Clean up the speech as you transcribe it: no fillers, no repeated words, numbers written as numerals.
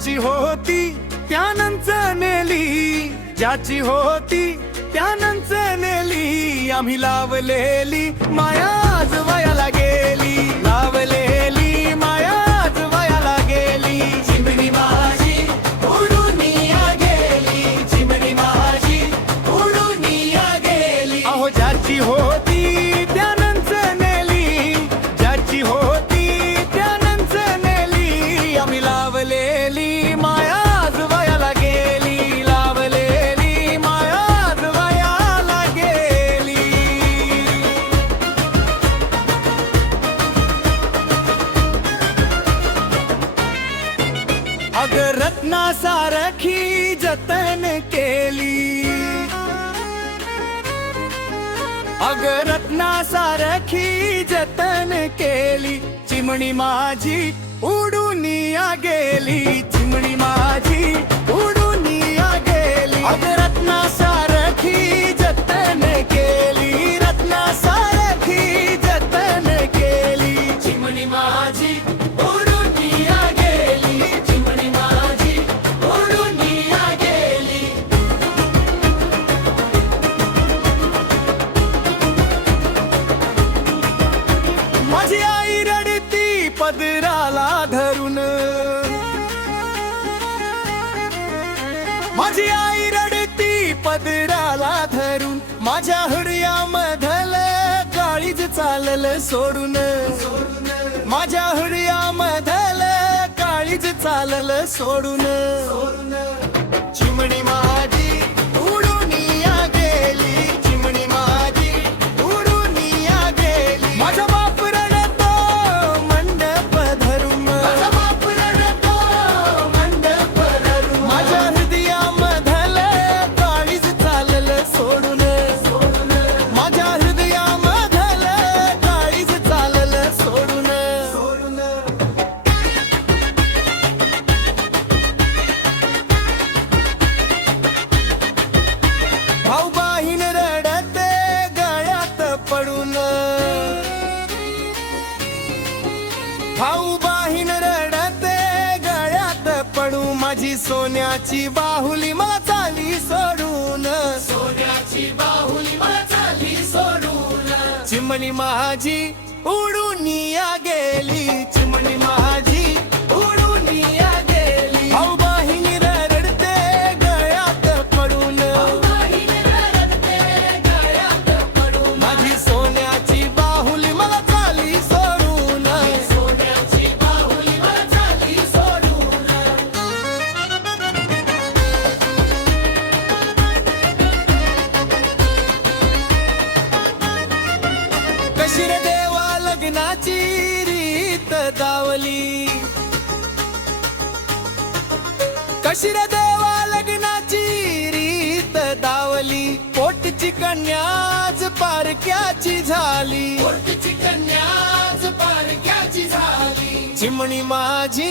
ज्याची होती त्यानंच नेली, ज्याची होती त्यानंच नेली, आम्ही लावलेली माया आज वयाला गेली, लावलेली माया आज वयाला गेली. चिमणी माझी उडून या गेली, चिमणी माझी उडून या गेली. अहो ज्याची होती त्यानंच नेली, ज्याची होती त्यानंच नेली, आम्ही लावलेली माया आज वयाला गेली, लावलेली माया आज वयाला गेली. अग रत्नासारखी जतन केली, अग रत्नासारखी जतन केली, चिमणी माझी उडून या गेली, चिमणी माझी उडून या गेली. अग रत्नासारखी जतन केली, रत्नासारखी जतन केली, चिमणी माझी उडून या गेली, चिमणी माझी उडून या गेली. माझी आई रडती पदराला धरून, माझी आई रडती पदराला धरून, माझ्या हृदयामधल काळीज चालल सोडून, माझ्या हृदयामधल काळीज चालल सोडून. चिमणी माझी उडून या गेली, चिमणी माझी उडून या गेली. माझा बाप रडतो मंडप धरून, माझा बाप रडतो मंडप धरून, माझ्या हृदयामधल काळीज चालल सोडून, माझ्या हृदयामधल काळीज चालल सोडून. भाऊ बहीण रडते गळ्यात पडून, भाऊ बहीण रडते गळ्यात पडू, माझी सोन्याची बाहुली मला चाली सोडून, सोन्याची बाहुली मला चाली सोडून. चिमणी माझी उडून या गेली, चिमणी माझी उडून या गेली. भाऊ बहीण रडते गळ्यात पडून, माझी सोन्याची बाहुली मला चाली सोडून, सोन्याची बाहुली मला चाली सोडून. कशी रे देवा लग्नाची रीत दावली, कशी रे देवा लग्नाची रीत दावली, पोटची कन्याज पारक्याची झाली, पोटची कन्याज पारक्याची झाली. चिमणी माझी